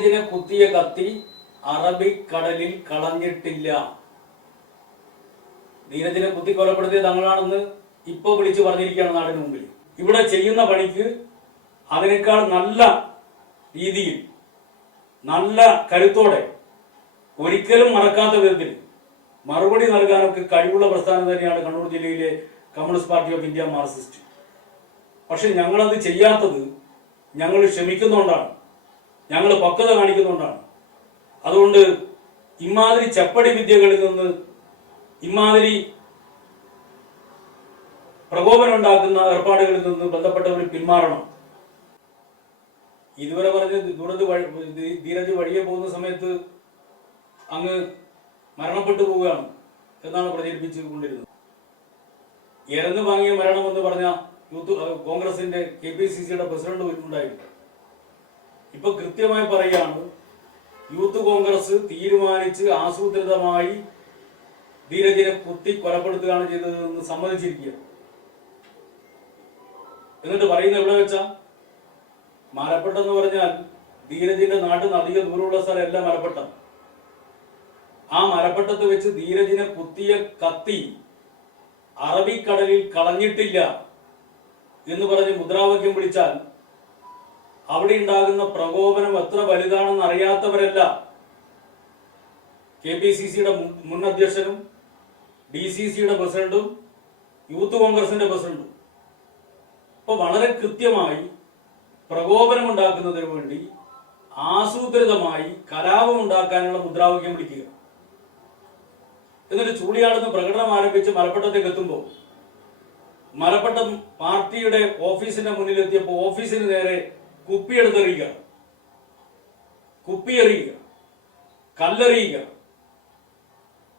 ധീരജിനെ കുത്തിയ കത്തി അറബിക്കടലിൽ കളഞ്ഞിട്ടില്ല. ധീരജിനെ കുത്തി കൊലപ്പെടുത്തിയ തങ്ങളാണെന്ന് ഇപ്പോൾ വിളിച്ചു പറഞ്ഞിരിക്കുകയാണ് നാടിന് മുമ്പിൽ. ഇവിടെ ചെയ്യുന്ന പണിക്ക് അതിനേക്കാൾ നല്ല രീതിയിൽ, നല്ല കരുത്തോടെ, ഒരിക്കലും മറക്കാത്ത വിധത്തിൽ മറുപടി നൽകാനൊക്കെ കഴിവുള്ള പ്രസ്ഥാനം തന്നെയാണ് കണ്ണൂർ ജില്ലയിലെ communist party of India Marxist. പക്ഷെ ഞങ്ങളത് ചെയ്യാത്തത് ഞങ്ങൾ ക്ഷമിക്കുന്നതുകൊണ്ടാണ്, ഞങ്ങൾ പക്വത കാണിക്കുന്നതുകൊണ്ടാണ്. അതുകൊണ്ട് ഇമാതിരി ചപ്പടി വിദ്യകളിൽ നിന്ന്, ഇമാതിരി പ്രകോപനം ഉണ്ടാക്കുന്ന ഏർപ്പാടുകളിൽ നിന്ന് ബന്ധപ്പെട്ടവർ പിന്മാറണം. ഇതുവരെ പറഞ്ഞ് ധീരജ് വഴിയെ പോകുന്ന സമയത്ത് അങ്ങ് മരണപ്പെട്ടു പോവുകയാണ് എന്നാണ് പ്രചരിപ്പിച്ചുകൊണ്ടിരുന്നത്. ഇരന്ന് വാങ്ങിയ മരണമെന്ന് പറഞ്ഞ യൂത്ത് കോൺഗ്രസിന്റെ KPCCയുടെ പ്രസിഡന്റ് ഉണ്ടായിരുന്നു. ഇപ്പൊ കൃത്യമായി പറയുകയാണ്, യൂത്ത് കോൺഗ്രസ് തീരുമാനിച്ച് ആസൂത്രിതമായി ധീരജിനെ കുത്തി കൊലപ്പെടുത്തുകയാണ് ചെയ്തതെന്ന് സമ്മതിച്ചിരിക്കുക. എന്നിട്ട് പറയുന്നത് എവിടെ വെച്ചാ? മലപ്പെട്ടെന്ന് പറഞ്ഞാൽ ധീരജിന്റെ നാട്ടിൽ നിന്ന് അധികം ദൂരമുള്ള സ്ഥലമല്ല മലപ്പെട്ടം. ആ മലപ്പെട്ടത്ത് വെച്ച് ധീരജിനെ കുത്തിയ കത്തി അറബിക്കടലിൽ കളഞ്ഞിട്ടില്ല എന്ന് പറഞ്ഞ് മുദ്രാവാക്യം വിളിച്ചാൽ അവിടെ ഉണ്ടാകുന്ന പ്രകോപനം എത്ര വലുതാണെന്ന് അറിയാത്തവരല്ല KPCCയുടെ മുൻ അധ്യക്ഷനും DCCയുടെ പ്രസിഡന്റും യൂത്ത് കോൺഗ്രസിന്റെ പ്രസിഡന്റും. അപ്പൊ വളരെ കൃത്യമായി പ്രകോപനം ഉണ്ടാക്കുന്നതിന് വേണ്ടി ആസൂത്രിതമായി കലാപം ഉണ്ടാക്കാനുള്ള മുദ്രാവാക്യം വിളിക്കുക. എന്നിട്ട് ചൂളിയാടുന്ന പ്രകടനം ആരംഭിച്ച് മലപ്പട്ടത്തേക്ക് എത്തുമ്പോൾ മലപ്പട്ടം പാർട്ടിയുടെ ഓഫീസിന്റെ മുന്നിലെത്തിയപ്പോൾ ഓഫീസിന് നേരെ കുപ്പിയെടുത്തെറിയുക, കുപ്പിയെറിയുക, കല്ലെറിയുക.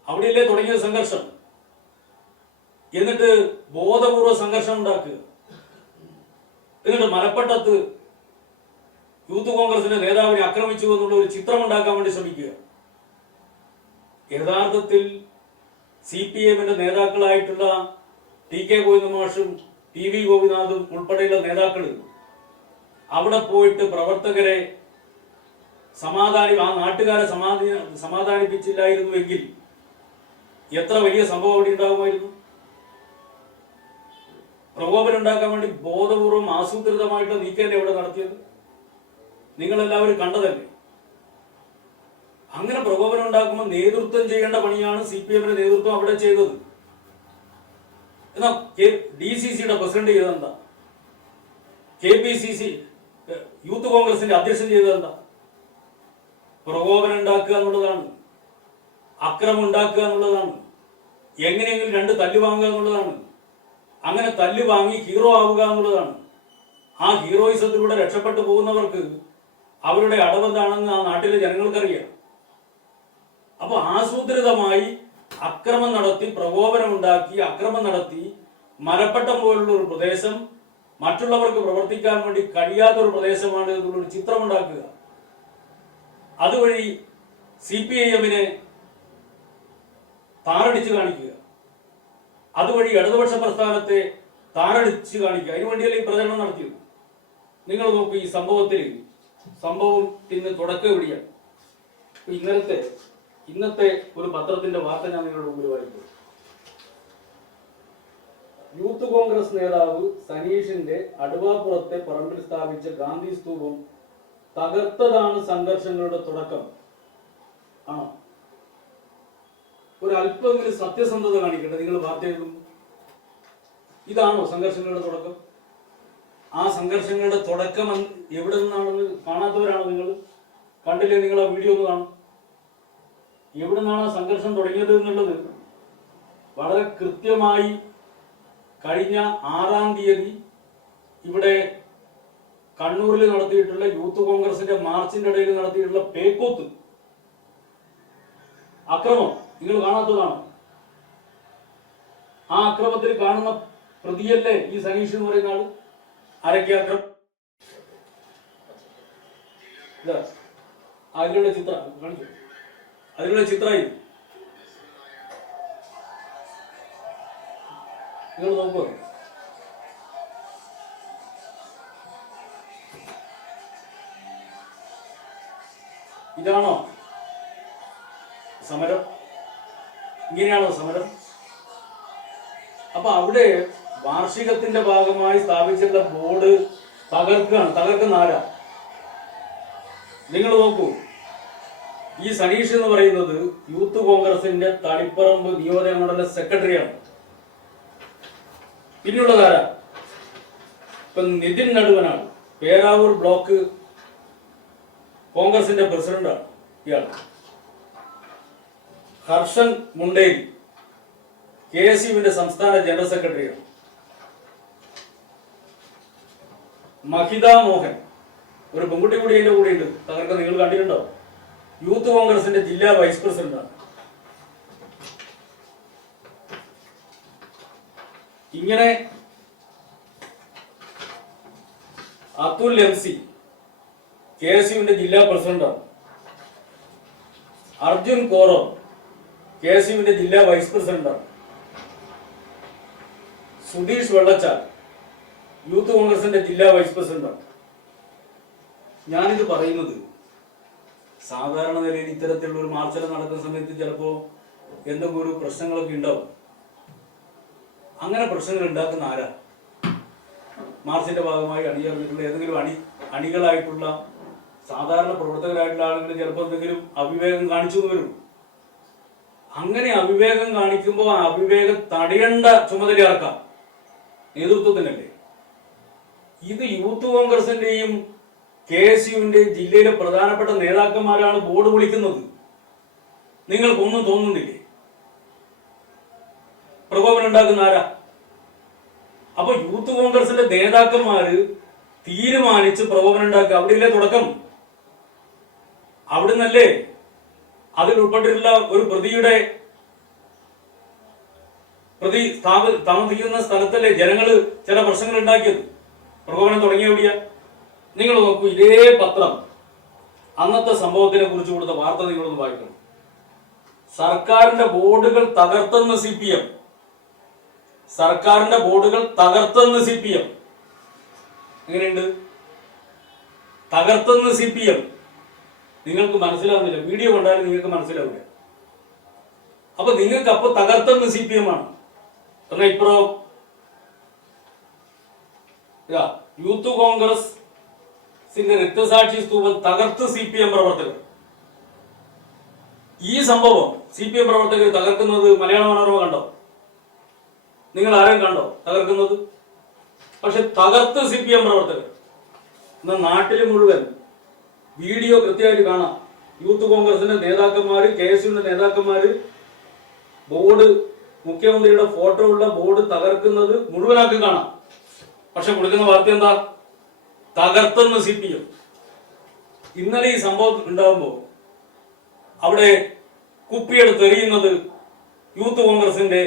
അവിടെയല്ലേ തുടങ്ങിയ സംഘർഷം. എന്നിട്ട് ബോധപൂർവ സംഘർഷം ഉണ്ടാക്കുക. എന്നിട്ട് മലപ്പട്ടത്ത് യൂത്ത് കോൺഗ്രസിന്റെ നേതാവിനെ ആക്രമിച്ചു എന്നുള്ള ഒരു ചിത്രം ഉണ്ടാക്കാൻ വേണ്ടി ശ്രമിക്കുക. യഥാർത്ഥത്തിൽ CPMന്റെ നേതാക്കളായിട്ടുള്ള TK ഗോവിന്ദമാഷും PV ഗോപിനാഥും ഉൾപ്പെടെയുള്ള നേതാക്കൾ അവിടെ പോയിട്ട് പ്രവർത്തകരെ ആ നാട്ടുകാരെ സമാധാനിപ്പിച്ചില്ലായിരുന്നുവെങ്കിൽ എത്ര വലിയ സംഭവം അവിടെ ഉണ്ടാകുമായിരുന്നു. പ്രകോപനം ഉണ്ടാക്കാൻ വേണ്ടി ബോധപൂർവം ആസൂത്രിതമായിട്ടുള്ള നീക്കല്ലേ ഇവിടെ നടത്തിയത്. നിങ്ങളെല്ലാവരും കണ്ടതല്ലേ. അങ്ങനെ പ്രകോപനം ഉണ്ടാക്കുമ്പോൾ നേതൃത്വം ചെയ്യേണ്ട പണിയാണ് CPMന്റെ നേതൃത്വം അവിടെ ചെയ്തത്. എന്നാൽ DCCയുടെ പ്രസിഡന്റ് ചെയ്തതെന്താ? KPCC യൂത്ത് കോൺഗ്രസിന്റെ അധ്യക്ഷൻ ചെയ്തതെന്താ? പ്രകോപനം ഉണ്ടാക്കുക എന്നുള്ളതാണ്, അക്രമം ഉണ്ടാക്കുക എന്നുള്ളതാണ്, എങ്ങനെയെങ്കിലും രണ്ട് തല്ല് വാങ്ങുക എന്നുള്ളതാണ്. അങ്ങനെ തല്ല് വാങ്ങി ഹീറോ ആവുക എന്നുള്ളതാണ്. ആ ഹീറോയിസത്തിലൂടെ രക്ഷപ്പെട്ടു പോകുന്നവർക്ക് അവരുടെ അടവെന്താണെന്ന് ആ നാട്ടിലെ ജനങ്ങൾക്കറിയാം. അപ്പൊ ആസൂത്രിതമായി അക്രമം നടത്തി, പ്രകോപനം ഉണ്ടാക്കി, അക്രമം നടത്തി മലപ്പട്ടം പോലുള്ള ഒരു പ്രദേശം മറ്റുള്ളവർക്ക് പ്രവർത്തിക്കാൻ വേണ്ടി കഴിയാത്തൊരു പ്രദേശമാണ് എന്നുള്ളൊരു ചിത്രമുണ്ടാക്കുക. അതുവഴി CPIMനെ താറടിച്ച് കാണിക്കുക, അതുവഴി ഇടതുപക്ഷ പ്രസ്ഥാനത്തെ താറടിച്ച് കാണിക്കുക. അതിനുവേണ്ടിയല്ലേ ഈ പ്രചരണം നടത്തിയത്. നിങ്ങൾ നോക്കൂ, ഈ സംഭവത്തിന് തുടക്കം എവിടെയാണ്? ഇന്നത്തെ ഒരു പത്രത്തിന്റെ വാർത്ത ഞാൻ നിങ്ങളുടെ മുമ്പിൽ വായിക്കും. യൂത്ത് കോൺഗ്രസ് നേതാവ് സനീഷിന്റെ അടുവാപ്പുറത്തെ പറമ്പിൽ സ്ഥാപിച്ച ഗാന്ധി സ്തൂപം തകർത്തതാണ് സംഘർഷങ്ങളുടെ തുടക്കം. ആണോ? ഒരു അല്പമെങ്കിലും സത്യസന്ധത കാണിക്കട്ടെ. നിങ്ങൾ വാർത്ത എഴുതും, ഇതാണോ സംഘർഷങ്ങളുടെ തുടക്കം? ആ സംഘർഷങ്ങളുടെ തുടക്കം എവിടെ നിന്നാണെന്ന് കാണാത്തവരാണോ നിങ്ങൾ? കണ്ടില്ലേ? നിങ്ങൾ ആ വീഡിയോ ഒന്ന് കാണും. എവിടെ നിന്നാണ് ആ സംഘർഷം തുടങ്ങിയത് എന്നുള്ളത് വളരെ കൃത്യമായി കഴിഞ്ഞ 6-ാം തീയതി ഇവിടെ കണ്ണൂരിൽ നടത്തിയിട്ടുള്ള യൂത്ത് കോൺഗ്രസിന്റെ മാർച്ചിന്റെ ഇടയിൽ നടത്തിയിട്ടുള്ള പേക്കൂത്ത് അക്രമം നിങ്ങൾ കാണാത്തതാണ്. ആ അക്രമത്തിൽ കാണുന്ന പ്രതിയല്ലേ ഈ സനീഷ് എന്ന് പറയുന്ന ആള്? ആരൊക്കെ അക്രമം? അതിലുള്ള ചിത്രം കാണിച്ചു, അതിലുള്ള ചിത്രമായി നിങ്ങൾ നോക്കുക. ഇതാണോ സമരം? ഇങ്ങനെയാണോ സമരം? അപ്പൊ അവിടെ വാർഷികത്തിന്റെ ഭാഗമായി സ്ഥാപിച്ചിട്ടുള്ള ബോർഡ് തകർക്കുന്ന ആരാ? നിങ്ങൾ നോക്കൂ, ഈ സനീഷ് എന്ന് പറയുന്നത് യൂത്ത് കോൺഗ്രസിന്റെ തളിപ്പറമ്പ് നിയോജക മണ്ഡല സെക്രട്ടറിയാണ്. പിന്നുള്ളതാരാ? ഇപ്പൊ നിതിൻ നടുവനാണ്, പേരാവൂർ ബ്ലോക്ക് കോൺഗ്രസിന്റെ പ്രസിഡന്റാണ് ഇയാൾ. ഹർഷൻ മുണ്ടേരി KSUവിന്റെ സംസ്ഥാന ജനറൽ സെക്രട്ടറിയാണ്. മഹിത മോഹൻ, ഒരു പെൺകുട്ടി കൂടി അതിന്റെ കൂടെ ഉണ്ട്, തകർക്ക നിങ്ങൾ കണ്ടിട്ടുണ്ടോ? യൂത്ത് കോൺഗ്രസിന്റെ ജില്ലാ വൈസ് പ്രസിഡന്റാണ്. ഇങ്ങനെ അതുൽ MC KSUവിന്റെ ജില്ലാ പ്രസിഡന്റാണ്. അർജുൻ കോറോ KSUവിന്റെ ജില്ലാ വൈസ് പ്രസിഡന്റാണ്. സുധീഷ് വെള്ളച്ചാൽ യൂത്ത് കോൺഗ്രസിന്റെ ജില്ലാ വൈസ് പ്രസിഡന്റാണ്. ഞാനിത് പറയുന്നത് സാധാരണ നിലയിൽ ഇത്തരത്തിലുള്ള ഒരു മാർച്ചെല്ലാം നടക്കുന്ന സമയത്ത് ചിലപ്പോൾ എന്തെങ്കിലും ഒരു പ്രശ്നങ്ങളൊക്കെ ഉണ്ടാവും. അങ്ങനെ പ്രശ്നങ്ങൾ ഉണ്ടാക്കുന്ന ആരാ? മാർച്ചിന്റെ ഭാഗമായി അണിചേർന്നിട്ടുള്ള ഏതെങ്കിലും അണികളായിട്ടുള്ള സാധാരണ പ്രവർത്തകരായിട്ടുള്ള ആളുകൾ ചിലപ്പോൾ എന്തെങ്കിലും അവിവേകം കാണിച്ചു വരും. അങ്ങനെ അവിവേകം കാണിക്കുമ്പോൾ ആ അവിവേകം തടയേണ്ട ചുമതല ആർക്കാം? നേതൃത്വത്തിനല്ലേ. ഇത് യൂത്ത് കോൺഗ്രസിന്റെയും KSUവിന്റെയും ജില്ലയിലെ പ്രധാനപ്പെട്ട നേതാക്കന്മാരാണ് ബോർഡ് വിളിക്കുന്നത്. നിങ്ങൾക്കൊന്നും തോന്നുന്നില്ലേ? പ്രകോപനം ഉണ്ടാക്കുന്ന ആരാ? അപ്പൊ യൂത്ത് കോൺഗ്രസിന്റെ നേതാക്കന്മാര് തീരുമാനിച്ച് പ്രകോപനം ഉണ്ടാക്കുക. അവിടെയല്ലേ തുടക്കം? അവിടുന്നല്ലേ അതിൽ ഉൾപ്പെട്ടിട്ടുള്ള ഒരു പ്രതി താമസിക്കുന്ന സ്ഥലത്തല്ലേ ജനങ്ങള് ചില പ്രശ്നങ്ങൾ ഉണ്ടാക്കിയത്? പ്രകോപനം തുടങ്ങിയ എവിടെയാ? നിങ്ങൾ നോക്കൂ, ഇതേ പത്രം അന്നത്തെ സംഭവത്തിനെ കുറിച്ച് കൊടുത്ത വാർത്ത നിങ്ങളൊന്ന് വായിക്കണം. സർക്കാരിന്റെ ബോർഡുകൾ തകർത്തെന്ന് CPM. സർക്കാരിന്റെ ബോർഡുകൾ തകർത്തെന്ന് CPM. എങ്ങനെയുണ്ട്? തകർത്തെന്ന് CPM. നിങ്ങൾക്ക് മനസ്സിലാവുന്നില്ല, വീഡിയോ കണ്ടാലും നിങ്ങൾക്ക് മനസ്സിലാവില്ല. അപ്പൊ നിങ്ങൾക്ക് അപ്പൊ തകർത്തെന്ന് CPM ആണ്. എന്നാൽ ഇപ്പോ യൂത്ത് കോൺഗ്രസിന്റെ രക്തസാക്ഷി സ്തൂപം തകർത്ത് CPM പ്രവർത്തകർ. ഈ സംഭവം CPM പ്രവർത്തകർ തകർക്കുന്നത് മലയാള മനോരമ കണ്ടോ? നിങ്ങൾ ആരും കണ്ടോ തകർക്കുന്നത്? പക്ഷെ തകർത്ത് CPM പ്രവർത്തകർ. എന്നാൽ നാട്ടിൽ മുഴുവൻ വീഡിയോ കൃത്യമായിട്ട് കാണാം. യൂത്ത് കോൺഗ്രസിന്റെ നേതാക്കന്മാര്, KSUവിന്റെ നേതാക്കന്മാര് ബോർഡ്, മുഖ്യമന്ത്രിയുടെ ഫോട്ടോ ഉള്ള ബോർഡ് തകർക്കുന്നത് മുഴുവനാക്കി കാണാം. പക്ഷെ കൊടുക്കുന്ന വാർത്ത എന്താ? തകർത്തെന്ന് CPM. ഇന്നലെ ഈ സംഭവം ഉണ്ടാകുമ്പോൾ അവിടെ കുപ്പിയെടുത്ത് എറിയുന്നത് യൂത്ത് കോൺഗ്രസിന്റെ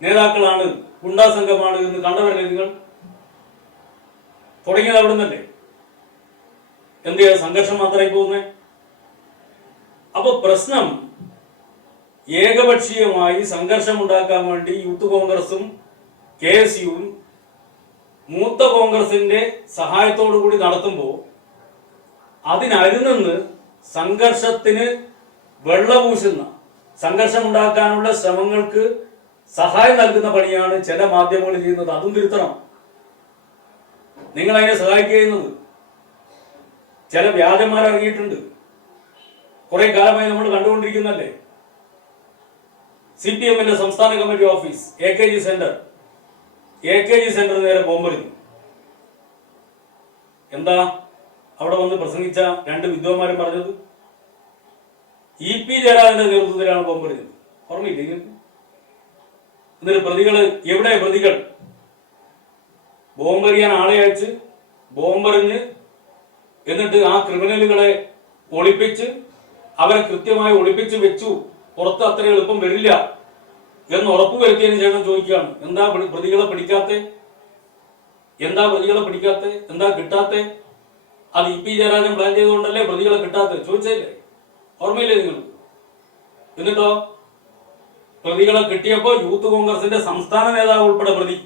നേതാക്കളാണ്, ഗുണ്ടാ സംഘമാണ് എന്ന് കണ്ടവരല്ലേ നിങ്ങൾ? തുടങ്ങിയത് അവിടെ നിന്നല്ലേ? എന്ത് ചെയ്യാ? സംഘർഷം മാത്രമായി പോകുന്നേ. അപ്പൊ പ്രശ്നം ഏകപക്ഷീയമായി സംഘർഷം ഉണ്ടാക്കാൻ വേണ്ടി യൂത്ത് കോൺഗ്രസും KSUവും മൂത്ത കോൺഗ്രസിന്റെ സഹായത്തോടു കൂടി നടത്തുമ്പോൾ അതിനരുന്ന് സംഘർഷത്തിന് വെള്ളപൂശുന്ന, സംഘർഷം ഉണ്ടാക്കാനുള്ള ശ്രമങ്ങൾക്ക് സഹായം നൽകുന്ന പണിയാണ് ചില മാധ്യമങ്ങൾ ചെയ്യുന്നത്. അതും തിരുത്തണം. നിങ്ങൾ അതിനെ സഹായിക്കുന്നത്. ചില വ്യാജന്മാർ ഇറങ്ങിയിട്ടുണ്ട്. കുറെ കാലമായി നമ്മൾ കണ്ടുകൊണ്ടിരിക്കുന്നല്ലേ. CPMന്റെ സംസ്ഥാന കമ്മിറ്റി ഓഫീസ് AKG സെന്റർ നേരെ ബോംബെറിഞ്ഞു. എന്താ അവിടെ വന്ന് പ്രസംഗിച്ച രണ്ട് വിദ്വാന്മാരും പറഞ്ഞത്? EP ജയരാജന്റെ നേതൃത്വത്തിലാണ് ബോംബെറിഞ്ഞത്. ഓർമ്മയില്ലേ നിങ്ങൾക്ക്? എന്നിട്ട് പ്രതികള് എവിടെ? പ്രതികൾ ബോംബെറിയാൻ ആളെ അയച്ച് ബോംബെറിഞ്ഞ് എന്നിട്ട് ആ ക്രിമിനലുകളെ ഒളിപ്പിച്ച് അവരെ കൃത്യമായി ഒളിപ്പിച്ച് വെച്ചു. പുറത്ത് അത്ര എളുപ്പം വരില്ല എന്ന് ഉറപ്പുവരുത്തിയതിനു ശേഷം ചോദിക്കുകയാണ്, എന്താ പ്രതികളെ പിടിക്കാത്തെ? എന്താ കിട്ടാത്തെ? അത് EP ജയരാജൻ പ്ലാൻ ചെയ്തുകൊണ്ടല്ലേ പ്രതികളെ കിട്ടാത്തെ? ചോദിച്ചല്ലേ? ഓർമ്മയില്ലേ നിങ്ങൾക്ക്? എന്നിട്ടോ പ്രതികളെ കിട്ടിയപ്പോ യൂത്ത് കോൺഗ്രസിന്റെ സംസ്ഥാന നേതാവ് ഉൾപ്പെടെ പ്രതി.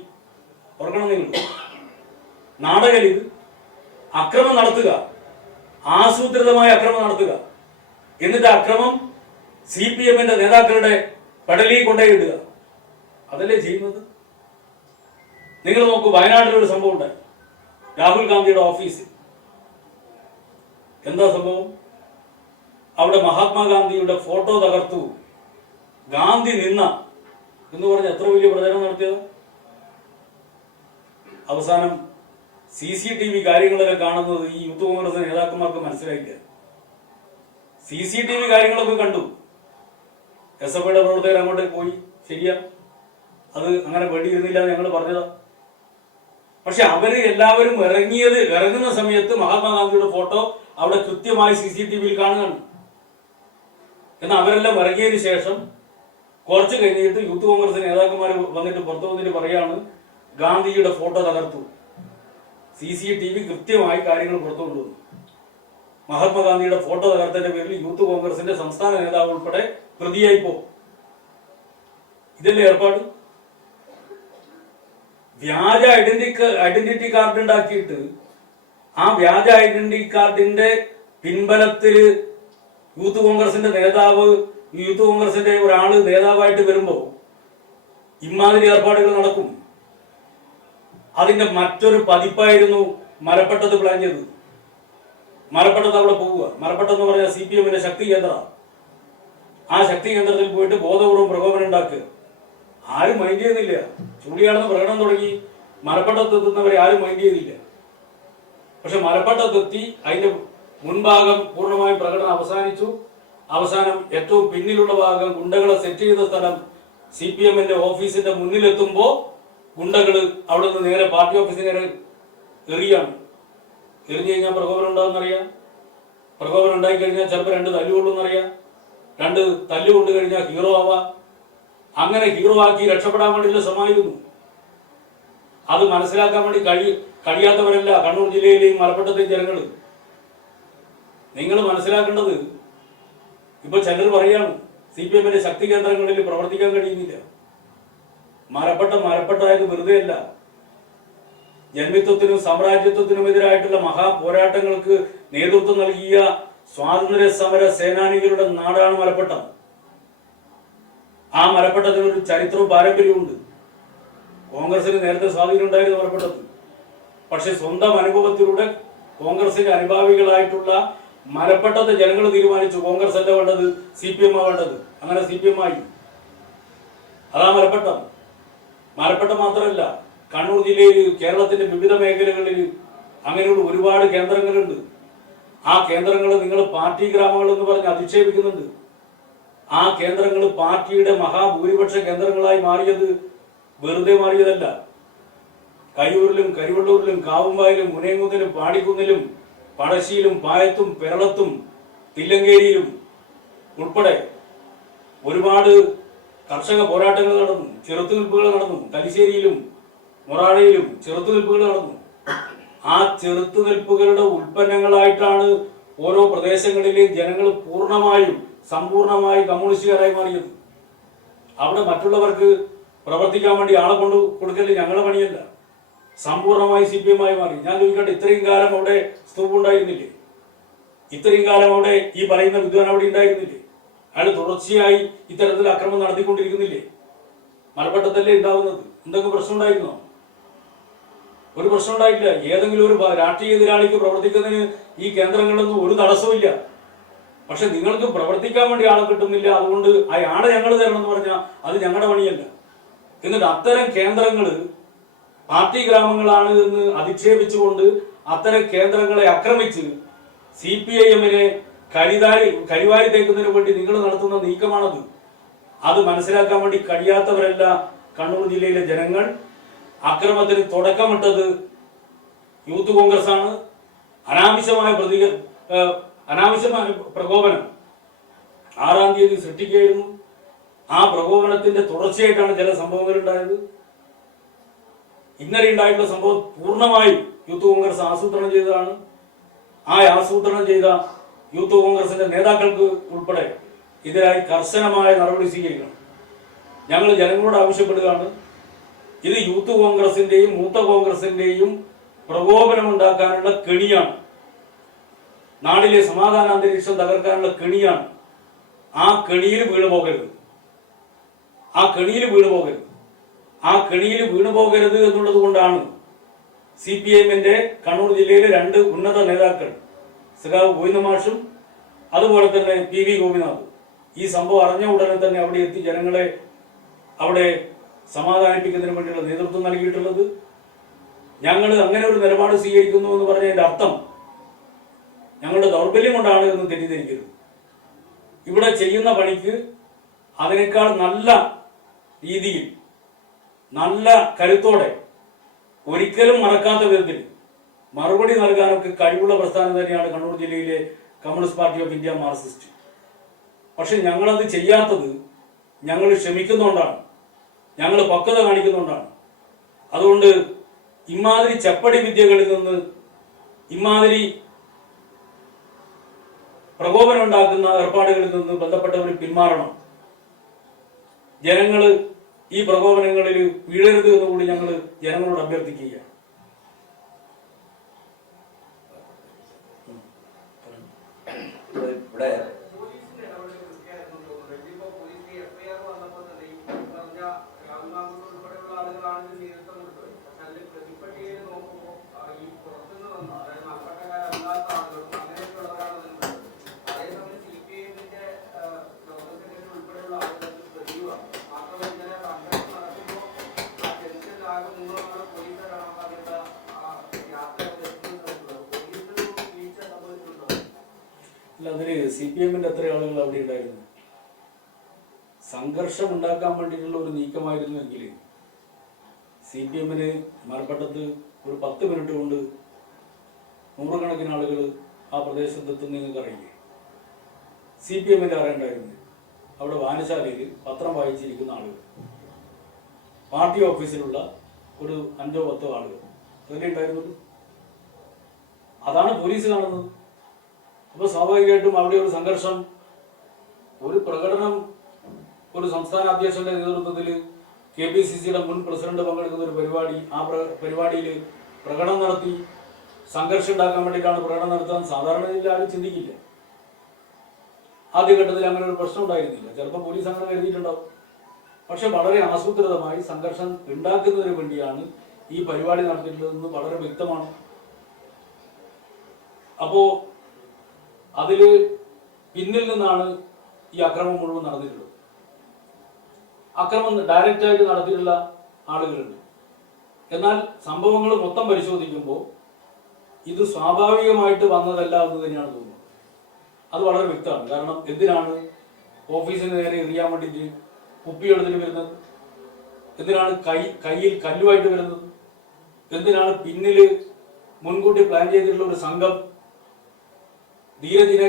ഓർക്കണം നിങ്ങൾ. നാടകം ഇത്. അക്രമം നടത്തുക, ആസൂത്രിതമായ അക്രമം നടത്തുക. എന്നിട്ട് അക്രമം CPM-ന്റെ നേതാക്കളുടെ പടലിൽ കൊണ്ടേയിടുക. അതല്ലേ ചെയ്യുന്നത്? നിങ്ങൾ നോക്കൂ, വയനാട്ടിലൊരു സംഭവം ഉണ്ടായി. രാഹുൽ ഗാന്ധിയുടെ ഓഫീസിൽ എന്താ സംഭവം? അവിടെ മഹാത്മാഗാന്ധിയുടെ ഫോട്ടോ തകർത്തു, ഗാന്ധി നിന്ന എന്ന് പറഞ്ഞ് എത്ര വലിയ പ്രചരണം നടത്തിയത്. അവസാനം CCTV കാര്യങ്ങളൊക്കെ കാണുന്നത് ഈ യൂത്ത് കോൺഗ്രസ് നേതാക്കന്മാർക്ക് മനസ്സിലായില്ല. CCTV കാര്യങ്ങളൊക്കെ കണ്ടു. SFIയുടെ പ്രവർത്തകർ അങ്ങോട്ടേക്ക് പോയി. ശരിയാ, അത് അങ്ങനെ വേണ്ടിയിരുന്നില്ല ഞങ്ങൾ പറഞ്ഞതാ. പക്ഷെ അവര് എല്ലാവരും ഇറങ്ങുന്ന സമയത്ത് മഹാത്മാഗാന്ധിയുടെ ഫോട്ടോ അവിടെ കൃത്യമായി CCTV-യിൽ കാണുകയാണ്. എന്നാൽ അവരെല്ലാം ഇറങ്ങിയതിനു ശേഷം കുറച്ച് കഴിഞ്ഞിട്ട് യൂത്ത് കോൺഗ്രസ് നേതാക്കന്മാർ വന്നിട്ട് പുറത്തു വന്നിട്ട് പറയാണ്, ഗാന്ധിജിയുടെ ഫോട്ടോ തകർത്തു. CCTV കൃത്യമായി കാര്യങ്ങൾ പുറത്തു കൊണ്ടുവന്നു. മഹാത്മാഗാന്ധിയുടെ ഫോട്ടോ തകർത്തതിന്റെ പേരിൽ യൂത്ത് കോൺഗ്രസിന്റെ സംസ്ഥാന നേതാവ് ഉൾപ്പെടെ പ്രതിയായി പോകും. ഇതല്ലേ ഏർപ്പാട്? വ്യാജ ഐഡന്റിറ്റി കാർഡ് ഉണ്ടാക്കിയിട്ട് ആ വ്യാജ ഐഡന്റിറ്റി കാർഡിന്റെ പിൻബലത്തിൽ യൂത്ത് കോൺഗ്രസിന്റെ ഒരാള് നേതാവായിട്ട് വരുമ്പോ ഇമാതിരി ഏർപ്പാടുകൾ നടക്കും. അതിന്റെ മറ്റൊരു പതിപ്പായിരുന്നു മലപ്പട്ടത്ത് പ്ലാൻ ചെയ്തത്. മലപ്പട്ടത്ത് അവിടെ പോവുക. മലപ്പട്ടം പറഞ്ഞ CPM-ന്റെ ശക്തി കേന്ദ്രം. ആ ശക്തി കേന്ദ്രത്തിൽ പോയിട്ട് ബോധപൂർവ്വം പ്രകോപനം ഉണ്ടാക്കുക. ആരും മൈൻഡ് ചെയ്യുന്നില്ല. ചൂടിയാണെന്ന് പ്രകടനം തുടങ്ങി. മലപ്പട്ടത്ത് എത്തുന്നവരെ ആരും മൈൻഡ് ചെയ്തില്ല. പക്ഷെ മലപ്പട്ടത്തെത്തി അതിന്റെ മുൻഭാഗം പൂർണ്ണമായും പ്രകടനം അവസാനിച്ചു. അവസാനം ഏറ്റവും പിന്നിലുള്ള ഭാഗം ഗുണ്ടകളെ സെറ്റ് ചെയ്ത സ്ഥലം CPM-ന്റെ ഓഫീസിന്റെ മുന്നിലെത്തുമ്പോ ഗുണ്ടകള് അവിടെ നിന്ന് നേരെ പാർട്ടി ഓഫീസിന് നേരെ എറിയാണ്. എറിഞ്ഞു കഴിഞ്ഞാൽ പ്രകോപനം ഉണ്ടാകുന്നറിയാം. പ്രകോപനം ഉണ്ടായി കഴിഞ്ഞാൽ ചിലപ്പോൾ 2 തല്ലുകൊള്ളുന്നറിയാം. 2 തല്ലുകൊണ്ട് കഴിഞ്ഞാൽ ഹീറോ ആവാം. അങ്ങനെ ഹീറോ ആക്കി രക്ഷപ്പെടാൻ വേണ്ടിയുള്ള ശ്രമമായിരുന്നു. അത് മനസ്സിലാക്കാൻ വേണ്ടി കഴിയാത്തവരല്ല കണ്ണൂർ ജില്ലയിലെയും മലപ്പുറത്തെയും ജനങ്ങൾ. നിങ്ങൾ മനസ്സിലാക്കേണ്ടത്, ഇപ്പൊ ചിലർ പറയാണ് CPM-ന്റെ ശക്തി കേന്ദ്രങ്ങളിൽ പ്രവർത്തിക്കാൻ കഴിയുന്നില്ല. മലപ്പട്ടായത് വെറുതെ അല്ല. ജന്മിത്വത്തിനും സാമ്രാജ്യത്വത്തിനും എതിരായിട്ടുള്ള മഹാപോരാട്ടങ്ങൾക്ക് നേതൃത്വം നൽകിയ സ്വാതന്ത്ര്യ സമര സേനാനികളുടെ നാടാണ് മലപ്പട്ടം. ആ മലപ്പട്ടത്തിനൊരു ചരിത്രവും പാരമ്പര്യമുണ്ട്. കോൺഗ്രസിന് നേരത്തെ സ്വാധീനം ഉണ്ടായിരുന്നു മലപ്പട്ടത്ത്. പക്ഷെ സ്വന്തം അനുഭവത്തിലൂടെ കോൺഗ്രസിന്റെ അനുഭാവികളായിട്ടുള്ള മലപ്പട്ടത്തെ ജനങ്ങൾ തീരുമാനിച്ചു കോൺഗ്രസ് അല്ല വേണ്ടത്, CPM വേണ്ടത്. അങ്ങനെ CPM ആയി. അതാ മലപ്പട്ടം. മലപ്പട്ടം മാത്രമല്ല, കണ്ണൂർ ജില്ലയിൽ കേരളത്തിന്റെ വിവിധ മേഖലകളിൽ അങ്ങനെയുള്ള ഒരുപാട് കേന്ദ്രങ്ങളുണ്ട്. ആ കേന്ദ്രങ്ങൾ നിങ്ങൾ പാർട്ടി ഗ്രാമങ്ങൾ എന്ന് പറഞ്ഞ് അധിക്ഷേപിക്കുന്നുണ്ട്. ആ കേന്ദ്രങ്ങൾ പാർട്ടിയുടെ മഹാഭൂരിപക്ഷ കേന്ദ്രങ്ങളായി മാറിയത് വെറുതെ മാറിയതല്ല. കയ്യൂരിലും കരിവള്ളൂരിലും കാവുമ്പായിലും മുനയങ്കുന്നിലും പാടിക്കുന്നിലും പടശ്ശിയിലും പായത്തും പെരളത്തും തില്ലങ്കേരിയിലും ഉൾപ്പെടെ ഒരുപാട് കർഷക പോരാട്ടങ്ങൾ നടന്നു, ചെറുത്തുനിൽപ്പുകൾ നടന്നു. തലശ്ശേരിയിലും മൊറാഴയിലും ചെറുത്തുനിൽപ്പുകൾ നടന്നു. ആ ചെറുത്തുനിൽപ്പുകളുടെ ഉൽപ്പന്നങ്ങളായിട്ടാണ് ഓരോ പ്രദേശങ്ങളിലെയും ജനങ്ങൾ സമ്പൂർണമായി കമ്മ്യൂണിസ്റ്റുകാരായി മാറിയത്. അവിടെ മറ്റുള്ളവർക്ക് പ്രവർത്തിക്കാൻ വേണ്ടി ആളെ കൊണ്ട് കൊടുക്കല് ഞങ്ങളുടെ പണിയല്ല. സമ്പൂർണമായി CPM ആയി മാറി. ഞാൻ ചോദിക്കട്ടെ, ഇത്രയും കാലം അവിടെ സ്തൂപം ഉണ്ടായിരുന്നില്ലേ? ഇത്രയും കാലം അവിടെ ഈ പറയുന്ന വിദ്വാൻ അവിടെ ഉണ്ടായിരുന്നില്ലേ? അയാൾ തുടർച്ചയായി ഇത്തരത്തിൽ അക്രമം നടത്തിക്കൊണ്ടിരിക്കുന്നില്ലേ? മലപ്പട്ടത്തല്ലേ ഉണ്ടാവുന്നത്? എന്തൊക്കെ പ്രശ്നം ഉണ്ടായിരുന്നോ? ഒരു പ്രശ്നം ഉണ്ടായിട്ടില്ല. ഏതെങ്കിലും ഒരു രാഷ്ട്രീയ എതിരാളിക്ക് പ്രവർത്തിക്കുന്നതിന് ഈ കേന്ദ്രങ്ങളിലൊന്നും ഒരു തടസ്സമില്ല. പക്ഷെ നിങ്ങൾക്ക് പ്രവർത്തിക്കാൻ വേണ്ടി ആളെ കിട്ടുന്നില്ല. അതുകൊണ്ട് ആ ആളെ ഞങ്ങൾ തരണം എന്ന് പറഞ്ഞാൽ അത് ഞങ്ങളുടെ പണിയല്ല. എന്നിട്ട് അത്തരം കേന്ദ്രങ്ങൾ പാർട്ടി ഗ്രാമങ്ങളാണ് എന്ന് അധിക്ഷേപിച്ചുകൊണ്ട് അത്തരം കേന്ദ്രങ്ങളെ ആക്രമിച്ച് CPIM-നെ കരിവാരി തേക്കുന്നതിന് വേണ്ടി നിങ്ങൾ നടത്തുന്ന നീക്കമാണത്. അത് മനസ്സിലാക്കാൻ വേണ്ടി കഴിയാത്തവരല്ല കണ്ണൂർ ജില്ലയിലെ ജനങ്ങൾ. അക്രമത്തിന് തുടക്കമിട്ടത് യൂത്ത് കോൺഗ്രസ് ആണ്. അനാവശ്യമായ പ്രകോപനം 6-ാം തീയതി സൃഷ്ടിക്കുകയായിരുന്നു. ആ പ്രകോപനത്തിന്റെ തുടർച്ചയായിട്ടാണ് ചില സംഭവങ്ങൾ ഉണ്ടായത്. ഇന്നലെ ഉണ്ടായിട്ടുള്ള സംഭവം പൂർണ്ണമായും യൂത്ത് കോൺഗ്രസ് ആസൂത്രണം ചെയ്തതാണ്. ആ ആസൂത്രണം ചെയ്ത യൂത്ത് കോൺഗ്രസിന്റെ നേതാക്കൾക്ക് ഉൾപ്പെടെ ഇതിനായി കർശനമായ നടപടി സ്വീകരിക്കണം. ഞങ്ങൾ ജനങ്ങളോട് ആവശ്യപ്പെടുകയാണ്. ഇത് യൂത്ത് കോൺഗ്രസിന്റെയും മൂത്ത കോൺഗ്രസിന്റെയും പ്രകോപനം ഉണ്ടാക്കാനുള്ള കെണിയാണ്. നാടിലെ സമാധാന അന്തരീക്ഷം തകർക്കാനുള്ള കെണിയാണ്. ആ കെണിയിൽ വീണു പോകരുത്, ആ കെണിയിൽ വീണു പോകരുത്, ആ കെണിയിൽ വീണു പോകരുത് എന്നുള്ളത് കൊണ്ടാണ് CPIMന്റെ കണ്ണൂർ ജില്ലയിലെ 2 ഉന്നത നേതാക്കൾ സഖാവ് ഗോവിന്ദമാഷും അതുപോലെ തന്നെ PV ഗോപിനാഥും ഈ സംഭവം അറിഞ്ഞ ഉടനെ തന്നെ അവിടെ എത്തി ജനങ്ങളെ അവിടെ സമാധാനിപ്പിക്കുന്നതിന് വേണ്ടിയുള്ള നേതൃത്വം നൽകിയിട്ടുള്ളത്. ഞങ്ങൾ അങ്ങനെ ഒരു നിലപാട് സ്വീകരിക്കുന്നു എന്ന് പറഞ്ഞതിന്റെ അർത്ഥം ഞങ്ങളുടെ ദൗർബല്യം കൊണ്ടാണ് എന്ന് തെറ്റിദ്ധരിക്കരുത്. ഇവിടെ ചെയ്യുന്ന പണിക്ക് അതിനേക്കാൾ നല്ല രീതിയിൽ നല്ല കരുത്തോടെ ഒരിക്കലും മറക്കാത്ത വിധത്തിൽ മറുപടി നൽകാനൊക്കെ കഴിവുള്ള പ്രസ്ഥാനം തന്നെയാണ് കണ്ണൂർ ജില്ലയിലെ communist party of India Marxist. പക്ഷെ ഞങ്ങളത് ചെയ്യാത്തത് ഞങ്ങൾ ക്ഷമിക്കുന്നതുകൊണ്ടാണ്, ഞങ്ങൾ പക്വത കാണിക്കുന്നതുകൊണ്ടാണ്. അതുകൊണ്ട് ഇമാതിരി ചപ്പടി വിദ്യകളിൽ നിന്ന്, ഇമാതിരി പ്രകോപനം ഉണ്ടാക്കുന്ന ഏർപ്പാടുകളിൽ നിന്ന് ബന്ധപ്പെട്ടവർ പിന്മാറണം. ജനങ്ങൾ ഈ പ്രകോപനങ്ങളിൽ വീഴരുത് എന്നുകൂടി ഞങ്ങൾ ജനങ്ങളോട് അഭ്യർത്ഥിക്കുകയാണ്. ഇവിടെ അതില് CPIMന്റെ എത്ര ആളുകൾ അവിടെ ഉണ്ടായിരുന്നു? സംഘർഷം ഉണ്ടാക്കാൻ വേണ്ടിയിട്ടുള്ള ഒരു നീക്കമായിരുന്നു എങ്കിൽ CPIMന് മലപ്പട്ടത്ത് ഒരു 10 മിനിറ്റ് കൊണ്ട് 100 കണക്കിന് ആളുകൾ ആ പ്രദേശത്തെത്തുന്ന നിങ്ങൾക്ക് അറിയില്ലേ? CPIMന്റെ അറിയണ്ടായിരുന്നു അവിടെ വായനശാലയിൽ പത്രം വായിച്ചിരിക്കുന്ന ആളുകൾ, പാർട്ടി ഓഫീസിലുള്ള ഒരു 5-10 ആളുകൾ അതല്ലേ ഉണ്ടായിരുന്നുള്ളൂ. അതാണ് പോലീസ് കാണുന്നത്. അപ്പോൾ സ്വാഭാവികമായിട്ടും അവിടെ ഒരു സംഘർഷം, ഒരു പ്രകടനം ഒരു സംസ്ഥാന അധ്യക്ഷന്റെ നേതൃത്വത്തിൽ KPCCയുടെ മുൻ പ്രസിഡന്റ് പങ്കെടുക്കുന്ന ഒരു പരിപാടി, ആ പരിപാടിയിൽ പ്രകടനം നടത്തി സംഘർഷം ഉണ്ടാക്കാൻ വേണ്ടിയിട്ടാണ് പ്രകടനം നടത്താൻ സാധാരണ ആരും ചിന്തിക്കില്ല. ആദ്യഘട്ടത്തിൽ അങ്ങനെ ഒരു പ്രശ്നം ഉണ്ടായിരുന്നില്ല. ചിലപ്പോൾ പോലീസ് അങ്ങനെ കരുതിയിട്ടുണ്ടാവും. പക്ഷെ വളരെ ആസൂത്രിതമായി സംഘർഷം ഉണ്ടാക്കുന്നതിന് വേണ്ടിയാണ് ഈ പരിപാടി നടത്തിയിട്ടുള്ളതെന്ന് വളരെ വ്യക്തമാണ്. അപ്പോ അതില് പിന്നിൽ നിന്നാണ് ഈ അക്രമം മുഴുവൻ നടന്നിട്ടുള്ളത്. അക്രമം ഡയറക്റ്റായിട്ട് നടത്തിയിട്ടുള്ള ആളുകളുണ്ട്. എന്നാൽ സംഭവങ്ങൾ മൊത്തം പരിശോധിക്കുമ്പോൾ ഇത് സ്വാഭാവികമായിട്ട് വന്നതല്ല എന്ന് തന്നെയാണ് തോന്നുന്നത്. അത് വളരെ വ്യക്തമാണ്. കാരണം എന്തിനാണ് ഓഫീസിന് നേരെ എറിയാൻ വേണ്ടിയിട്ട് കുപ്പിയെടുത്തിട്ട് വരുന്നത്? എന്തിനാണ് കയ്യിൽ കല്ലുമായിട്ട് വരുന്നത്? എന്തിനാണ് പിന്നിൽ മുൻകൂട്ടി പ്ലാൻ ചെയ്തിട്ടുള്ള ഒരു സംഘം ധീരജിനെ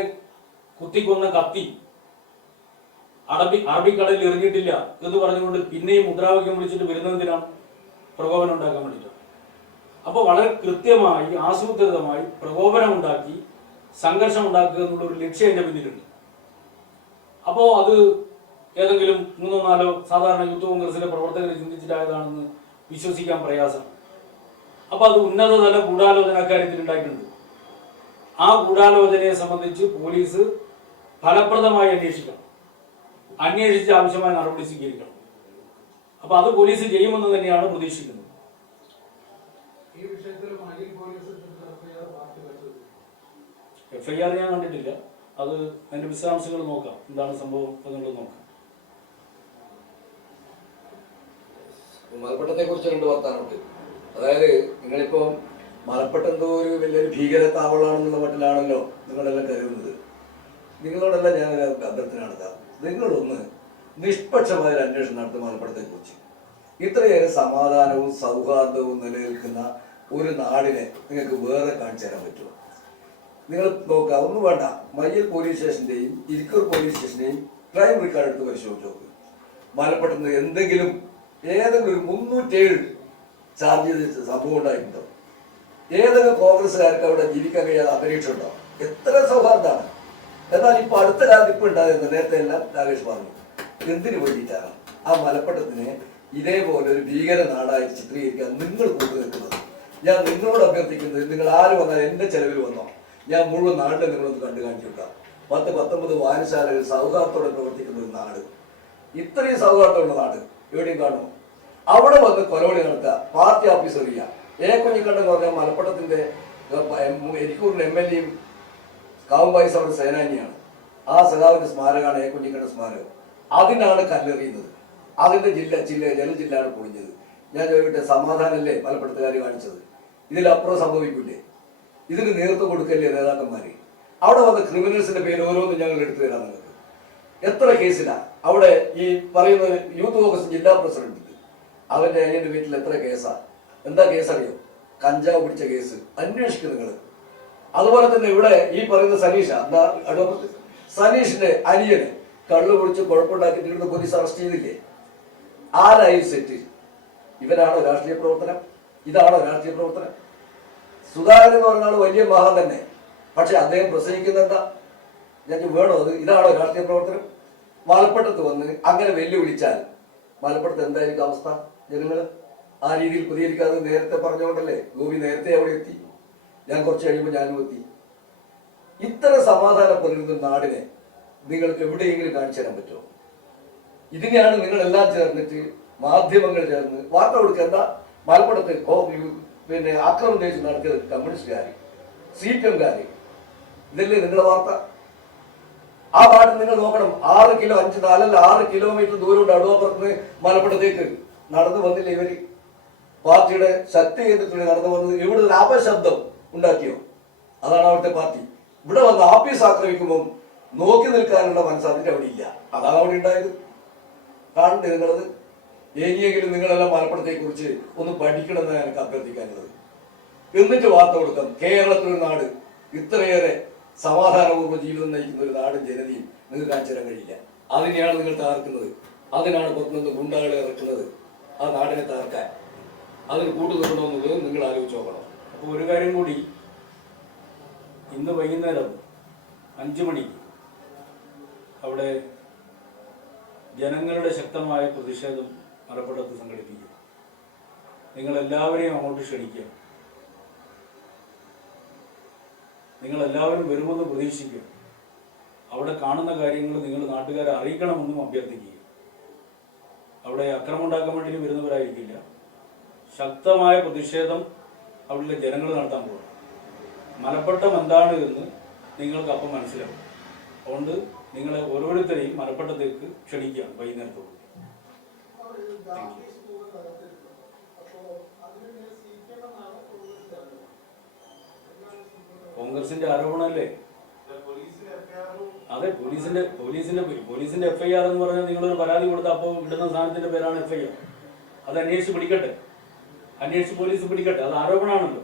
കുത്തിക്കൊന്ന കത്തി അറബിക്കടലിൽ എറിഞ്ഞിട്ടില്ല എന്ന് പറഞ്ഞുകൊണ്ട് പിന്നെയും മുദ്രാവാക്യം വിളിച്ചിട്ട് വരുന്നതിനാണ് പ്രകോപനം ഉണ്ടാക്കാൻ വേണ്ടിയിട്ടാണ്. അപ്പോൾ വളരെ കൃത്യമായി ആസൂത്രിതമായി പ്രകോപനം ഉണ്ടാക്കി സംഘർഷം ഉണ്ടാക്കുക എന്നുള്ള ഒരു ലക്ഷ്യം എൻ്റെ പിന്നിലുണ്ട്. അപ്പോൾ അത് ഏതെങ്കിലും 3-4 സാധാരണ യൂത്ത് കോൺഗ്രസിലെ പ്രവർത്തകർ ചിന്തിച്ചിട്ടായതാണെന്ന് വിശ്വസിക്കാൻ പ്രയാസമാണ്. അപ്പോൾ അത് ഉന്നതതല ഗൂഢാലോചന കാര്യത്തിൽ ഉണ്ടായിട്ടുണ്ട്. ആ ഗൂഢാലോചനയെ സംബന്ധിച്ച് പോലീസ് ഫലപ്രദമായി അന്വേഷിക്കണം, അന്വേഷിച്ച് ആവശ്യമായ നടപടി സ്വീകരിക്കണം. അപ്പൊ അത് പോലീസ് ചെയ്യുമെന്ന് തന്നെയാണ് പ്രതീക്ഷിക്കുന്നത്. FIR ഞാൻ കണ്ടിട്ടില്ല. അത് അതിന്റെ വിശദാംശങ്ങൾ നോക്കാം, എന്താണ് സംഭവം എന്നുള്ളത് നോക്കാം. മലപ്പട്ടത്തെ കുറിച്ച് 2 വർത്താനമുണ്ട്. അതായത് നിങ്ങളിപ്പോ മലപ്പട്ടം എന്തോ ഒരു വലിയൊരു ഭീകര താവളാണെന്നുള്ള മട്ടിലാണല്ലോ നിങ്ങളെല്ലാം കരുതുന്നത്. നിങ്ങളോടെല്ലാം ഞാൻ അഭ്യർത്ഥന നടത്താം, നിങ്ങളൊന്ന് നിഷ്പക്ഷമായ ഒരു അന്വേഷണം നടത്തും മലപ്പുറത്തെ കുറിച്ച്. ഇത്രയേറെ സമാധാനവും സൗഹാർദ്ദവും നിലനിൽക്കുന്ന ഒരു നാടിനെ നിങ്ങൾക്ക് വേറെ കാണിച്ചു തരാൻ പറ്റുമോ? നിങ്ങൾ നോക്കുക, ഒന്നും വേണ്ട, മയ്യൽ പോലീസ് സ്റ്റേഷൻ്റെയും ഇരിക്കൂർ പോലീസ് സ്റ്റേഷൻ്റെയും ക്രൈം റെക്കോർഡ് എടുത്ത് പരിശോധിച്ച് നോക്കുക. മലപ്പുറത്ത് ഏതെങ്കിലും ഒരു 307 ചാർജ് ചെയ്ത സംഭവം ഉണ്ടായിട്ടുണ്ടോ? ഏതെങ്കിലും കോൺഗ്രസ്സുകാർക്ക് അവിടെ ജീവിക്കാൻ കഴിയാതെ അന്തരീക്ഷം ഉണ്ടോ? എത്ര സൗഹാർദ്ദമാണ്. എന്നാൽ ഇപ്പൊ അടുത്ത കാലത്ത് ഇപ്പൊ ഉണ്ടായിരുന്നു, നേരത്തെ എല്ലാം രാകേഷ് പറഞ്ഞു, എന്തിനു വേണ്ടിയിട്ടാണ് ആ മലപ്പട്ടത്തിനെ ഇതേപോലെ ഒരു ഭീകര നാടായി ചിത്രീകരിക്കാൻ നിങ്ങൾ കൂട്ടു നിൽക്കുന്നത്? ഞാൻ നിങ്ങളോട് അഭ്യർത്ഥിക്കുന്നത്, നിങ്ങൾ ആര് വന്നാൽ എന്റെ ചെലവിൽ വന്നോ, ഞാൻ മുഴുവൻ നാടിനെ നിങ്ങളൊന്ന് കണ്ടു കാണിച്ചു വിട്ടാം. 10-19 വായനശാലകൾ സൗഹാർദ്ദത്തോടെ പ്രവർത്തിക്കുന്ന ഒരു നാട്, ഇത്രയും സൗഹാർദ്ദമുള്ള നാട് എവിടെയും കാണുമോ? അവിടെ വന്ന് കൊലവിളി നടത്തുക, പാർട്ടി ഓഫീസ് എറിയുക. കുഞ്ഞിക്കണ്ഠൻ എന്ന് പറഞ്ഞാൽ മലപ്പുറത്തിന്റെ എരിക്കൂറിന്റെ MLA-യും കാവുമ്പായി സഭയുടെ സേനാനിയാണ്. ആ സഖാവിന്റെ സ്മാരകമാണ് കുഞ്ഞിക്കണ്ഠൻ സ്മാരകം. അതിനാണ് കല്ലെറിയുന്നത്. അതിന്റെ ജലജില്ലാണ് പൊളിഞ്ഞത്. ഞാൻ ചോദിക്കട്ടെ, സമാധാനമല്ലേ മലപ്പുറത്തുകാർ കാണിച്ചത്? ഇതിലപ്പുറം സംഭവിക്കില്ലേ? ഇതിന് നേതൃത്വം കൊടുക്കല്ലേ നേതാക്കന്മാര്? അവിടെ വന്ന ക്രിമിനൽസിന്റെ പേര് ഓരോന്നും ഞങ്ങൾ എടുത്തു തരാം നിങ്ങൾക്ക്. എത്ര കേസിലാണ് അവിടെ ഈ പറയുന്ന യൂത്ത് കോൺഗ്രസ് ജില്ലാ പ്രസിഡന്റ്, അവന്റെ അനിയന്റെ വീട്ടിൽ എത്ര കേസാ? എന്താ കേസറിയോ? കഞ്ചാവ് പിടിച്ച കേസ്. അന്വേഷിക്കും നിങ്ങൾ. അതുപോലെ തന്നെ ഇവിടെ ഈ പറയുന്ന സനീഷ, എന്താ അഡ്വക്കറ്റ് സനീഷിന്റെ അനിയന് കള്ളു കുടിച്ച് കുഴപ്പമുണ്ടാക്കിയിട്ട് ഇവിടുന്ന് പോലീസ് അറസ്റ്റ് ചെയ്തില്ലേ? ആരായി സെറ്റ്? ഇവരാണോ രാഷ്ട്രീയ പ്രവർത്തനം? ഇതാണോ രാഷ്ട്രീയ പ്രവർത്തനം? സുധാകരൻ എന്ന് പറഞ്ഞാൽ വലിയ മഹാൻ തന്നെ, പക്ഷെ അദ്ദേഹം പ്രസംഗിക്കുന്ന എന്താ? ഞങ്ങൾക്ക് വേണോ അത്? ഇതാണോ രാഷ്ട്രീയ പ്രവർത്തനം? മലപ്പുറത്ത് വന്ന് അങ്ങനെ വെല്ലുവിളിച്ചാൽ മലപ്പുറത്ത് എന്തായിരിക്കും അവസ്ഥ? ജനങ്ങൾ ആ രീതിയിൽ പ്രതികരിക്കാതെ നേരത്തെ പറഞ്ഞുകൊണ്ടല്ലേ ഗോപി നേരത്തെ അവിടെ എത്തി. ഞാൻ കുറച്ച് കഴിയുമ്പോൾ ഞാനും എത്തി. ഇത്തരം സമാധാനം പുലരുന്ന നാടിനെ നിങ്ങൾക്ക് എവിടെയെങ്കിലും കാണിച്ചു തരാൻ പറ്റുമോ? ഇതിനെയാണ് നിങ്ങളെല്ലാം ചേർന്നിട്ട് മാധ്യമങ്ങൾ ചേർന്ന് വാർത്ത കൊടുക്കുക. എന്താ മലപ്പുറത്ത് പിന്നെ ആക്രമണം തേച്ച് നടത്തിയത് കമ്മ്യൂണിസ്റ്റുകാർ, CPM-കാർ. ഇതല്ലേ നിങ്ങളുടെ വാർത്ത? ആ നാട്ടിൽ നിങ്ങൾ നോക്കണം. 6 കിലോമീറ്റർ ദൂരമുണ്ട് അടുവപ്പുറത്ത് മലപ്പുറത്തേക്ക് നടന്നു വന്നില്ല ഇവര്. പാർട്ടിയുടെ ശക്തി കേന്ദ്രത്തിലൂടെ നടന്നു വന്നത്. ഇവിടെ ഒരു അപശബ്ദം ഉണ്ടാക്കിയോ? അതാണ് അവിടുത്തെ പാർട്ടി. ഇവിടെ വന്ന് ആഫീസ് ആക്രമിക്കുമ്പോൾ നോക്കി നിൽക്കാനുള്ള മനസ്സാതിന്റെ അവിടെ ഇല്ല. അതാണ് അവിടെ ഉണ്ടായത്. കാണണ്ടേ നിങ്ങളത്? ഇനിയെങ്കിലും നിങ്ങളെല്ലാം മലപ്പുറത്തെ കുറിച്ച് ഒന്ന് പഠിക്കണമെന്ന് എനിക്ക് അഭ്യർത്ഥിക്കാനുള്ളത്. എന്നിട്ട് വാർത്ത കൊടുക്കാം. കേരളത്തിലൊരു നാട് ഇത്രയേറെ സമാധാനപൂർവ്വ ജീവിതം നയിക്കുന്ന ഒരു നാടും ജനതയും നിങ്ങൾക്ക് കാണിച്ചു തരാൻ കഴിയില്ല. അതിനെയാണ് നിങ്ങൾ തകർക്കുന്നത്. അതിനാണ് പുറത്തുനിന്ന് ഗുണ്ടകളെ ഇറക്കുന്നത് ആ നാടിനെ തകർക്കാൻ. അതിന് കൂട്ടുനിൽക്കണമെന്നുള്ളത് നിങ്ങൾ ആലോചിച്ച് നോക്കണം. അപ്പോൾ ഒരു കാര്യം കൂടി, ഇന്ന് വൈകുന്നേരം 5 മണിക്ക് അവിടെ ജനങ്ങളുടെ ശക്തമായ പ്രതിഷേധം മലപ്പുറത്ത് സംഘടിപ്പിക്കുക. നിങ്ങളെല്ലാവരെയും അങ്ങോട്ട് ക്ഷണിക്കുക. നിങ്ങളെല്ലാവരും വരുമെന്ന് പ്രതീക്ഷിക്കുക. അവിടെ കാണുന്ന കാര്യങ്ങൾ നിങ്ങൾ നാട്ടുകാരെ അറിയിക്കണമെന്നും അഭ്യർത്ഥിക്കുക. അവിടെ അക്രമം ഉണ്ടാക്കാൻ വേണ്ടി വരുന്നവരായിരിക്കില്ല. ശക്തമായ പ്രതിഷേധം അവിടുത്തെ ജനങ്ങൾ നടത്താൻ പോകും. മലപ്പട്ടം എന്താണ് എന്ന് നിങ്ങൾക്ക് അപ്പം മനസ്സിലാവും. അതുകൊണ്ട് നിങ്ങളെ ഓരോരുത്തരെയും മലപ്പട്ടത്തേക്ക് ക്ഷണിക്കുകയാണ് വൈകുന്നേരത്തോട്. കോൺഗ്രസിന്റെ ആരോപണമല്ലേ? അതെ, പോലീസിന്റെ FIR എന്ന് പറഞ്ഞാൽ നിങ്ങളൊരു പരാതി കൊടുത്താൽ അപ്പോൾ ഇടുന്ന സാധനത്തിന്റെ പേരാണ് FIR. അത് അന്വേഷിച്ച് പിടിക്കട്ടെ, പോലീസ് പിടിക്കട്ടെ. അത് ആരോപണമാണല്ലോ.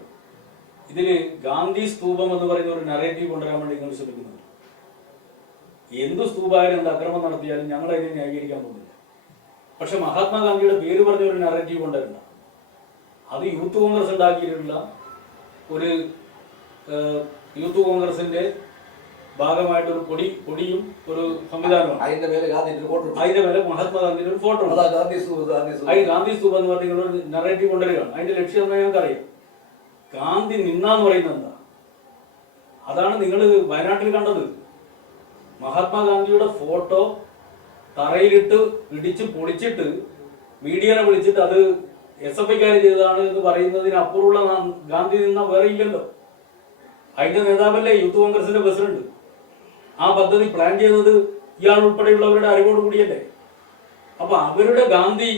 ഇതില് ഗാന്ധി സ്തൂപം എന്ന് പറയുന്ന ഒരു നറേറ്റീവ് കൊണ്ടുവരാൻ വേണ്ടി നിങ്ങൾ ശ്രമിക്കുന്നുണ്ട്. എന്ത് സ്തൂപമായാലും എന്ത് അക്രമം നടത്തിയാലും ഞങ്ങൾ അതിനെ ന്യായീകരിക്കാൻ പോകുന്നില്ല. പക്ഷെ മഹാത്മാഗാന്ധിയുടെ പേര് പറഞ്ഞ ഒരു നറേറ്റീവ് കൊണ്ടുവരണ്ട. അത് യൂത്ത് കോൺഗ്രസ് ഉണ്ടാക്കിയിട്ടുള്ള ഒരു യൂത്ത് കോൺഗ്രസിന്റെ ഭാഗമായിട്ടൊരു പൊടിയും ഒരു സംവിധാനമാണ്. അതിന്റെ മേലെ മഹാത്മാഗാന്ധിയുടെ ഒരു ഫോട്ടോ ഉണ്ട്. ഗാന്ധി സ്തൂപം എന്ന് പറഞ്ഞ ഒരു നറേറ്റീവ് കൊണ്ടുവരികയാണ്. അതിന്റെ ലക്ഷ്യം എന്താ ഞങ്ങൾക്കറിയാം. ഗാന്ധി നിന്നാന്ന് പറയുന്നത് എന്താ? അതാണ് നിങ്ങൾ വയനാട്ടിൽ കണ്ടത്. മഹാത്മാഗാന്ധിയുടെ ഫോട്ടോ തറയിലിട്ട് ഇടിച്ച് പൊളിച്ചിട്ട് മീഡിയനെ വിളിച്ചിട്ട് അത് SFIക്കാർ ചെയ്തതാണ് എന്ന് പറയുന്നതിനപ്പുറമുള്ള ഗാന്ധി നിന്ന വേറെ ഇല്ലല്ലോ. അതിന്റെ നേതാവല്ലേ യൂത്ത് കോൺഗ്രസിന്റെ പ്രസിഡന്റ്. ആ പദ്ധതി പ്ലാൻ ചെയ്തത് ഇയാൾ ഉൾപ്പെടെയുള്ളവരുടെ അറിവോട് കൂടിയല്ലേ. അപ്പൊ അവരുടെ ഗാന്ധി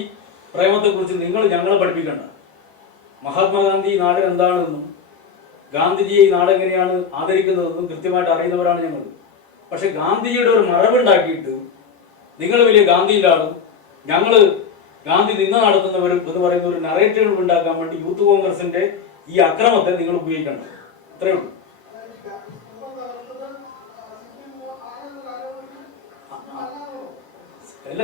പ്രേമത്തെ കുറിച്ച് നിങ്ങൾ ഞങ്ങളെ പഠിപ്പിക്കണ്ട. മഹാത്മാഗാന്ധി ഈ നാട് എന്താണെന്നും ഗാന്ധിജിയെ ഈ നാട് എങ്ങനെയാണ് ആദരിക്കുന്നതെന്നും കൃത്യമായിട്ട് അറിയുന്നവരാണ് ഞങ്ങൾ. പക്ഷെ ഗാന്ധിജിയുടെ ഒരു മറവുണ്ടാക്കിയിട്ട് നിങ്ങൾ വലിയ ഗാന്ധിയിലാണ്, ഞങ്ങൾ ഗാന്ധി നിന്ന് നടത്തുന്നവരും എന്ന് പറയുന്ന ഒരു നറേറ്റീവ് ഉണ്ടാക്കാൻ വേണ്ടി യൂത്ത് കോൺഗ്രസിന്റെ ഈ അക്രമത്തെ നിങ്ങൾ ഉപയോഗിക്കണ്ട. ഇത്രയേ ഉള്ളൂ. അല്ല,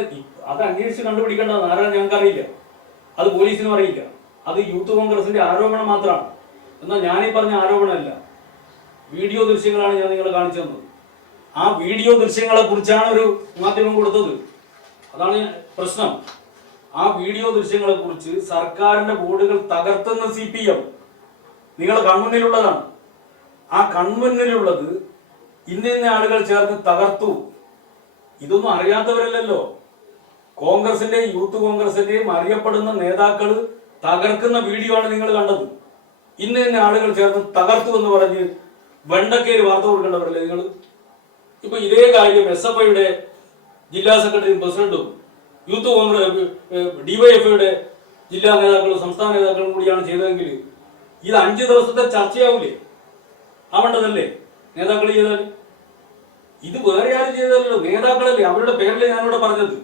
അത് അന്വേഷിച്ച് കണ്ടുപിടിക്കേണ്ടത് ആരാണ് ഞങ്ങൾക്കറിയില്ല. അത് പോലീസിനും അറിയില്ല. അത് യൂത്ത് കോൺഗ്രസിന്റെ ആരോപണം മാത്രമാണ്. എന്നാൽ ഞാനീ പറഞ്ഞ ആരോപണമല്ല, വീഡിയോ ദൃശ്യങ്ങളാണ് ഞാൻ നിങ്ങളെ കാണിച്ചു തന്നത്. ആ വീഡിയോ ദൃശ്യങ്ങളെ കുറിച്ചാണ് ഒരു മാധ്യമം കൊടുത്തത്. അതാണ് പ്രശ്നം. ആ വീഡിയോ ദൃശ്യങ്ങളെ കുറിച്ച് സർക്കാരിന്റെ ബോർഡുകൾ തകർത്തുന്ന CPM നിങ്ങളെ കൺമുന്നിലുള്ളതാണ്. ആ കൺമുന്നിലുള്ളത് ഇന്ന ആളുകൾ ചേർന്ന് തകർത്തു. ഇതൊന്നും അറിയാത്തവരല്ലല്ലോ. കോൺഗ്രസിന്റെയും യൂത്ത് കോൺഗ്രസിന്റെയും അറിയപ്പെടുന്ന നേതാക്കൾ തകർക്കുന്ന വീഡിയോ ആണ് നിങ്ങൾ കണ്ടത്. ഇന്ന ആളുകൾ ചേർന്ന് തകർത്തു എന്ന് പറഞ്ഞ് വെണ്ടക്കയിൽ വാർത്ത കൊടുക്കേണ്ടവരല്ലേ നിങ്ങൾ? ഇപ്പൊ ഇതേ കാര്യം SFIയുടെ ജില്ലാ സെക്രട്ടറിയും പ്രസിഡന്റും യൂത്ത് കോൺഗ്രസ് DYFIയുടെ ജില്ലാ നേതാക്കളും സംസ്ഥാന നേതാക്കളും കൂടിയാണ് ചെയ്തതെങ്കിൽ ഇത് 5 ദിവസത്തെ ചർച്ചയാവൂലേ? ആവേണ്ടതല്ലേ നേതാക്കൾ ചെയ്താൽ? ഇത് വേറെ ആരും ചെയ്തതല്ലോ, നേതാക്കളല്ലേ. അവരുടെ പേരിലെ ഞാനിവിടെ പറഞ്ഞത്.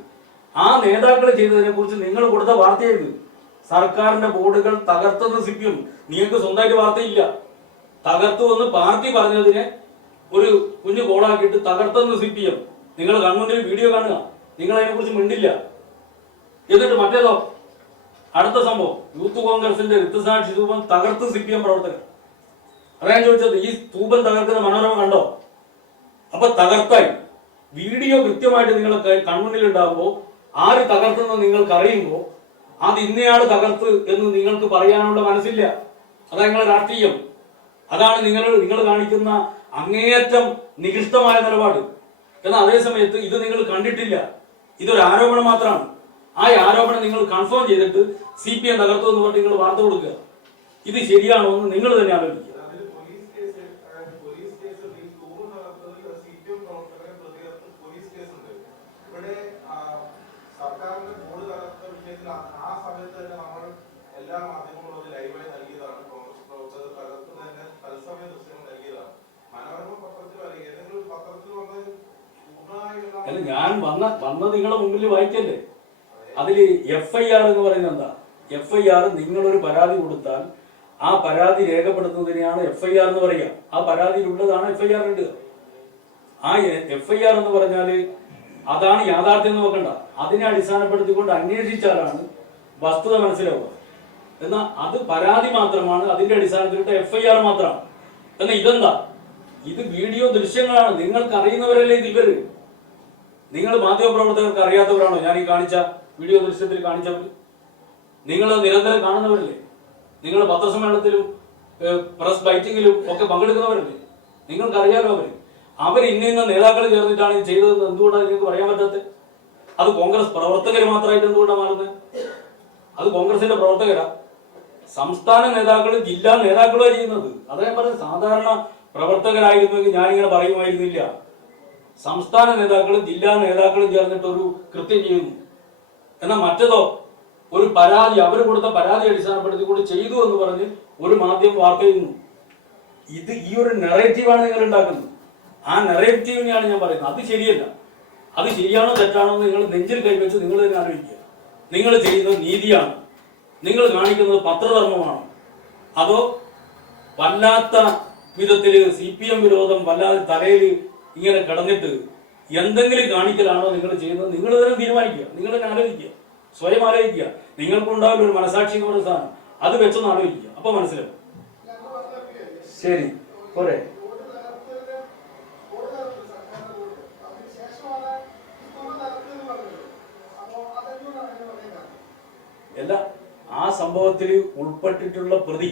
ആ നേതാക്കൾ ചെയ്തതിനെ കുറിച്ച് നിങ്ങൾ കൊടുത്ത വാർത്തയായത്. സർക്കാരിന്റെ ബോർഡുകൾ തകർത്തെന്ന് CPM. നിങ്ങൾക്ക് സ്വന്തമായിട്ട് വാർത്തയില്ല. തകർത്തു എന്ന് പാർട്ടി പറഞ്ഞതിനെ ഒരു കുഞ്ഞു കോളാക്കിയിട്ട് തകർത്തെന്ന് CPM. നിങ്ങൾ കൺമുന്നിൽ വീഡിയോ കാണുക, നിങ്ങൾ അതിനെക്കുറിച്ച് മിണ്ടില്ല. എന്നിട്ട് മറ്റേതോ അടുത്ത സംഭവം, യൂത്ത് കോൺഗ്രസിന്റെ രക്തസാക്ഷി സ്തൂപം തകർത്ത് CPM പ്രവർത്തകർ. അതാണ് ചോദിച്ചത്. ഈ സ്തൂപം തകർക്കുന്ന മനോരമ കണ്ടോ? അപ്പൊ തകർത്തായി വീഡിയോ കൃത്യമായിട്ട് നിങ്ങളെ കൺമുന്നിൽ ഉണ്ടാകുമ്പോൾ ആര് തകർത്തെന്ന് നിങ്ങൾക്ക് അറിയുമ്പോൾ അത് ഇന്നയാള് തകർത്ത് എന്ന് നിങ്ങൾക്ക് പറയാനുള്ള മനസ്സില്ല. അതാണ് നിങ്ങളുടെ രാഷ്ട്രീയം. അതാണ് നിങ്ങൾ കാണിക്കുന്ന അങ്ങേയറ്റം നികൃഷ്ടമായ നിലപാട്. എന്നാൽ അതേ സമയത്ത് ഇത് നിങ്ങൾ കണ്ടിട്ടില്ല, ഇതൊരു ആരോപണം മാത്രമാണ്. ആ ആരോപണം നിങ്ങൾ കൺഫേം ചെയ്തിട്ട് CPM തകർത്തു എന്ന് പറഞ്ഞ് നിങ്ങൾ വാർത്ത കൊടുക്കുക. ഇത് ശരിയാണോ എന്ന് നിങ്ങൾ തന്നെ ആലോചിക്കുക. അല്ല, ഞാൻ വന്ന നിങ്ങളെ മുമ്പിൽ വായിക്കല്ലേ. അതിൽ FIR എന്ന് പറയുന്നത് എന്താ? FIR നിങ്ങളൊരു പരാതി കൊടുത്താൽ ആ പരാതി രേഖപ്പെടുത്തുന്നതിനെയാണ് FIR എന്ന് പറയുക. ആ പരാതിയിലുള്ളതാണ് FIR ഇടുക. ആ FIR എന്ന് പറഞ്ഞാല് അതാണ് യാഥാർത്ഥ്യം നോക്കണ്ട. അതിനെ അടിസ്ഥാനപ്പെടുത്തിക്കൊണ്ട് അന്വേഷിച്ചാലാണ് വസ്തുത മനസ്സിലാവുക. എന്നാൽ അത് പരാതി മാത്രമാണ്, അതിന്റെ അടിസ്ഥാനത്തിലിട്ട FIR മാത്രമാണ്. എന്നാൽ ഇതെന്താ? ഇത് വീഡിയോ ദൃശ്യങ്ങളാണ്. നിങ്ങൾക്ക് അറിയുന്നവരല്ലേ ഇത് ഇവര്. നിങ്ങൾ മാധ്യമപ്രവർത്തകർക്ക് അറിയാത്തവരാണോ ഞാൻ ഈ കാണിച്ച വീഡിയോ ദൃശ്യത്തിൽ കാണിച്ചവർ? നിങ്ങൾ നിരന്തരം കാണുന്നവരല്ലേ? നിങ്ങൾ പത്രസമ്മേളനത്തിലും പ്രസ് ബൈറ്റിങ്ങിലും ഒക്കെ പങ്കെടുക്കുന്നവരല്ലേ? നിങ്ങൾക്കറിയാലോ അവർ ഇന്ന നേതാക്കൾ ചേർന്നിട്ടാണ് ഇത് ചെയ്തതെന്ന് എന്തുകൊണ്ടാണ് നിങ്ങൾക്ക് പറയാൻ പറ്റാത്തത്? അത് കോൺഗ്രസ് പ്രവർത്തകർ മാത്രമായിട്ട് എന്തുകൊണ്ടാണ് മാറുന്നത്? അത് കോൺഗ്രസിന്റെ പ്രവർത്തകരാ. സംസ്ഥാന നേതാക്കളും ജില്ലാ നേതാക്കളും ചെയ്യുന്നത്. അതാ ഞാൻ പറഞ്ഞത്. സാധാരണ പ്രവർത്തകരായിരുന്നുവെങ്കിൽ ഞാനിങ്ങനെ പറയുമായിരുന്നില്ല. സംസ്ഥാന നേതാക്കളും ജില്ലാ നേതാക്കളും ചേർന്നിട്ട് ഒരു കൃത്യം ചെയ്യുന്നു. എന്നാൽ മറ്റേതോ ഒരു പരാതി, അവർ കൊടുത്ത പരാതി അടിസ്ഥാനപ്പെടുത്തിക്കൊണ്ട് ചെയ്തു എന്ന് പറഞ്ഞ് ഒരു മാധ്യമം വാർത്ത ചെയ്യുന്നു. ഇത് ഈ ഒരു നെറേറ്റീവാണ് നിങ്ങൾ ഉണ്ടാക്കുന്നത്. ആ നെറേറ്റീവിനെയാണ് ഞാൻ പറയുന്നത്. അത് ശരിയല്ല. അത് ശരിയാണോ തെറ്റാണോ എന്ന് നിങ്ങൾ നെഞ്ചിൽ കൈവച്ച് നിങ്ങൾ തന്നെ ആലോചിക്കുക. നിങ്ങൾ ചെയ്യുന്നത് നീതിയാണ്? നിങ്ങൾ കാണിക്കുന്നത് പത്രധർമ്മമാണോ? അതോ വല്ലാത്ത വിധത്തിൽ CPM വിരോധം വല്ലാതെ തലയിൽ ഇങ്ങനെ കിടന്നിട്ട് എന്തെങ്കിലും കാണിക്കലാണോ നിങ്ങൾ ചെയ്യുന്നത്? നിങ്ങൾ തന്നെ തീരുമാനിക്കുക. നിങ്ങൾ തന്നെ ആലോചിക്കുക. സ്വയം ആലോചിക്കുക. നിങ്ങൾക്കുണ്ടാവില്ല ഒരു മനസാക്ഷി എന്ന് പറയുന്ന സാധനം. അത് വെച്ചൊന്ന് ആലോചിക്കുക. അപ്പൊ മനസ്സിലാവും. ശരി, പോരെ. അല്ല, ആ സംഭവത്തിൽ ഉൾപ്പെട്ടിട്ടുള്ള പ്രതി,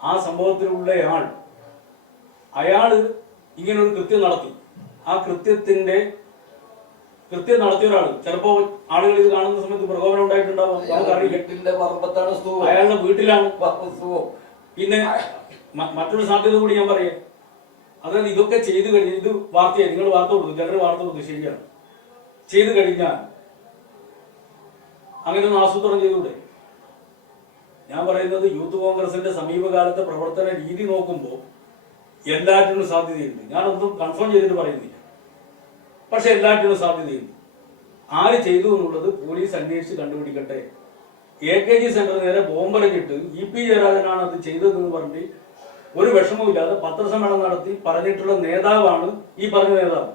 ആ സംഭവത്തിലുള്ള അയാള് ഇങ്ങനെ ഒരു കൃത്യം നടത്തി. ആ കൃത്യം നടത്തിയ ഒരാള് ചിലപ്പോ ആളുകൾ ഇത് കാണുന്ന സമയത്ത് പ്രകോപനം ഉണ്ടായിട്ടുണ്ടാവും, നമുക്കറിയില്ല. അയാളുടെ വീട്ടിലാണ്. പിന്നെ മറ്റൊരു സാധ്യത കൂടി ഞാൻ പറയാം. അതായത് ഇതൊക്കെ ചെയ്തു കഴിഞ്ഞാൽ, ഇത് വാർത്തയായി, നിങ്ങൾ വാർത്ത കൊടുത്തു, ചിലർ വാർത്ത കൊടുത്തു, ശരിയാണ്. ചെയ്തു കഴിഞ്ഞാൽ അങ്ങനെ ഒന്ന് ആസൂത്രണം ചെയ്തുകൂടെ? ഞാൻ പറയുന്നത് യൂത്ത് കോൺഗ്രസിന്റെ സമീപകാലത്തെ പ്രവർത്തന രീതി നോക്കുമ്പോൾ എല്ലാറ്റിനും സാധ്യതയുണ്ട്. ഞാനൊന്നും കൺഫേം ചെയ്തിട്ട് പറയുന്നില്ല, പക്ഷെ എല്ലാറ്റിനും സാധ്യതയുണ്ട്. ആര് ചെയ്തു എന്നുള്ളത് പോലീസ് അന്വേഷിച്ച് കണ്ടുപിടിക്കട്ടെ. AKG സെന്റർ നേരെ ബോംബെറിഞ്ഞിട്ട് EP ജയരാജനാണ് അത് ചെയ്തതെന്ന് പറഞ്ഞിട്ട് ഒരു വിഷമവുമില്ലാതെ പത്രസമ്മേളനം നടത്തി പറഞ്ഞിട്ടുള്ള നേതാവാണ് ഈ പറഞ്ഞ നേതാവ്.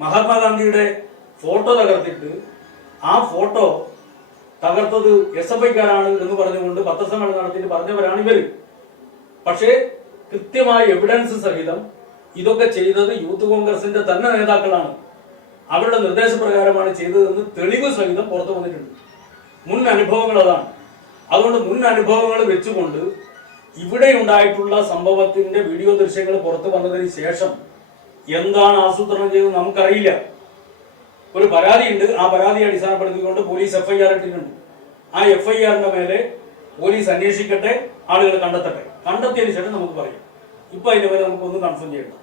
മഹാത്മാഗാന്ധിയുടെ ഫോട്ടോ തകർത്തിട്ട് ആ ഫോട്ടോ തകർത്തത് SFIക്കാരാണ് എന്ന് പറഞ്ഞുകൊണ്ട് പത്രസമ്മേളനം നടത്തിയിട്ട് പറഞ്ഞവരാണ് ഇവര്. പക്ഷേ കൃത്യമായ എവിഡൻസ് സഹിതം ഇതൊക്കെ ചെയ്തത് യൂത്ത് കോൺഗ്രസിന്റെ തന്നെ നേതാക്കളാണ്. അവരുടെ നിർദ്ദേശപ്രകാരമാണ് ചെയ്തതെന്ന് തെളിവ് സഹിതം പുറത്തു വന്നിട്ടുണ്ട്. മുൻ അനുഭവങ്ങൾ അതാണ്. അതുകൊണ്ട് മുൻ അനുഭവങ്ങൾ വെച്ചുകൊണ്ട് ഇവിടെ ഉണ്ടായിട്ടുള്ള സംഭവത്തിന്റെ വീഡിയോ ദൃശ്യങ്ങൾ പുറത്തു വന്നതിന് ശേഷം എന്താണ് ആസൂത്രണം ചെയ്തത് നമുക്കറിയില്ല. ഒരു പരാതിയുണ്ട്, ആ പരാതിയെ അടിസ്ഥാനപ്പെടുത്തിക്കൊണ്ട് പോലീസ് FIR ഇട്ടിട്ടുണ്ട്. ആ FIRന്റെ മേലെ പോലീസ് അന്വേഷിക്കട്ടെ, ആളുകൾ കണ്ടെത്തട്ടെ, കണ്ടെത്തിയതിനു ശേഷം നമുക്ക് പറയാം. ഇപ്പൊ അതിന്റെ മേലെ നമുക്കൊന്നും കൺഫേം ചെയ്യണ്ട.